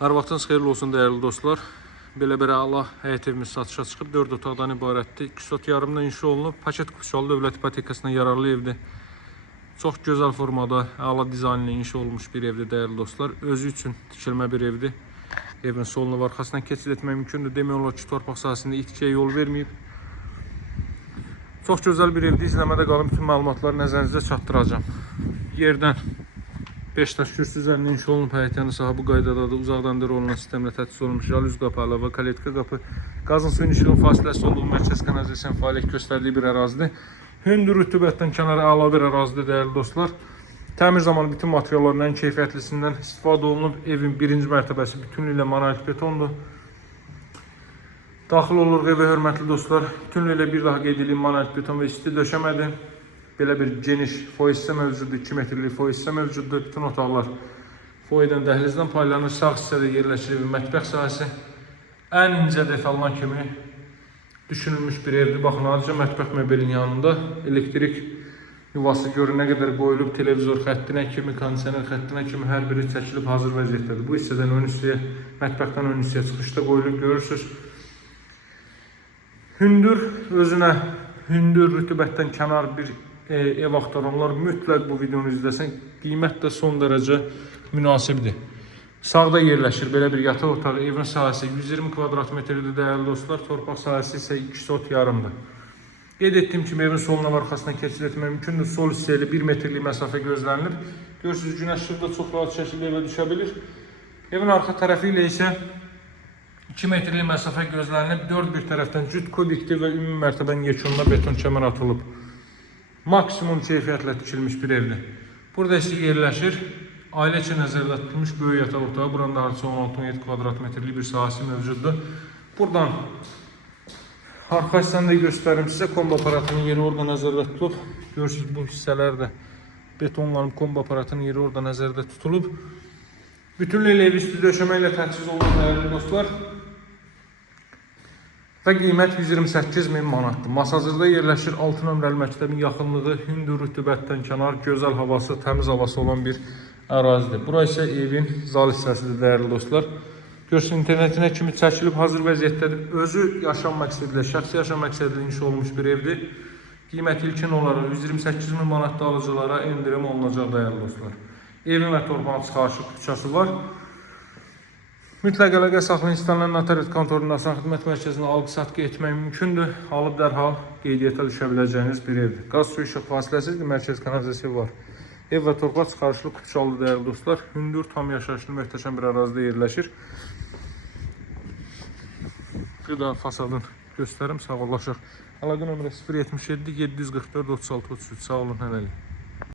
Hər vaxtınız xeyirli olsun dəyərli dostlar. Belə Allah həyət evimiz satışa çıxıb 4 otaqdan ibarətdir. 2 sot yarımda inşa olunub. Paket Quşalı Dövlət İpotekasına yararlı evdir. Çox gözəl formada, əla dizaynlı inşa olmuş bir evdir dəyərli dostlar. Özü üçün tikilmə bir evdir. Evin solunu və arxasından keçid etmək mümkündür. Demək olar ki, torpaq sahəsində itkiyə yol verməyib. Çox gözəl bir evdir. İzləmədə qalın, bütün məlumatları nəzərinizə çatdıracağım. Yerdən 5 daş kürsü üzərində inşa olunub, həyətyanı sahə bu qaydadadır. Uzaqdan dərə olunan sistemlə təchiz olunmuş jalüz qapı, əlavə kaletka qapı, qazın suyun işığın fasiləsi olduğu mərkəz kanalizasiyanın fəaliyyət göstərdiyi bir ərazidir. Hündür rütubətdən kənara əla bir ərazidir dəyərli dostlar. Təmir zamanı bütün materialların ən keyfiyyətlisindən istifadə olunub. Evin birinci mərtəbəsi bütünlüklə monolit betondur. Daxil oluruq evə hörmətli dostlar. Bütünlüklə bir daha qeyd edeyim, monolit beton və isti döşəmədir. Belə bir geniş foyessə mövcuddur, 2 metrlik foyessə mövcuddur. Bütün otaqlar foyeden dəhlizdən paylanır. Sağ hissədə yerləşir evin mətbəx sahəsi. Ən incə detallan kimi düşünülmüş bir evdir. Baxın, ayrıca mətbəx möbelinin yanında elektrik yuvası görün nə qədər qoyulub. Televizor xəttinə kimi, kondisioner xəttinə kimi hər biri çəkilib hazır vəziyyətdədir. Bu hissədən ön hissəyə, mətbəxdən ön hissəyə çıxışda qoyulub görürsünüz. Özünə hündür rütubətdən kənar bir ev axtaranlar mütləq bu videonu izləsin. Qiymət də son dərəcə münasibdir. Sağda yerləşir belə bir yataq otağı. Evin sahəsi 120 kvadrat metrdir dəyərli dostlar. Torpaq sahəsi isə 2 sot yarımdır. Qeyd etdiyim kimi evin soluna və arxasından keçid etmək mümkündür. Sol hissəyə 1 metrlik məsafə gözlənilir. Görürsünüz, günəş şurada çox rahat şəkildə evə düşə bilir. Evin arxa tərəfi ilə isə 2 metrlik məsafə gözlənilib. 4 bir tərəfdən cüt kubikli və ümumi mərtəbənin yekununda beton kəmər atılıb. Maksimum keyfiyyətlə tikilmiş bir evdir. Burada isə yerləşir ailə üçün nəzərdə tutulmuş böyük yataq otağı. Buranın da hardasa 16-17 kvadrat metrlik bir sahəsi mövcuddur. Buradan arxa hissəni də göstərim sizə. Kombi aparatının yeri orada nəzərdə tutulub. Görürsünüz, bu hissələr də betonların kombi aparatının yeri orada nəzərdə tutulub. Bütünlüklə ev üstü döşəmə ilə təchiz olunur dəyərli dostlar. Və qiymət 128.000 manatdır. Masazırda yerləşir 6 nömrəli məktəbin yaxınlığı, hündür rütubətdən kənar, gözəl havası, təmiz havası olan bir ərazidir. Bura isə evin zal hissəsidir dəyərli dostlar. Görsün, internetinə kimi çəkilib hazır vəziyyətdədir. Özü yaşam məqsədilə, şəxsi yaşam məqsədilə inşa olmuş bir evdir. Qiymət ilkin olaraq 128.000 manatda alıcılara endirim olunacaq dəyərli dostlar. Evin və torpağın çıxarışı küçəsi var. Mütləq əlaqə saxlayın, istənilən notariat kontorunun asan xidmət mərkəzinə alqı-satqı etmək mümkündür. Alıb dərhal qeydiyyata düşə biləcəyiniz bir evdir. Qaz su işıq fasiləsiz mərkəz kanalizasiya var. Ev və torpaq çıxarışlı Qupçalı dəyərli dostlar. Hündür, tam yaşayışlı, möhtəşəm bir ərazidə yerləşir. Bir daha fasadını göstərim, sağollaşaq. Əlaqə nömrə 077 744 36 33. Sağ olun, hələlik.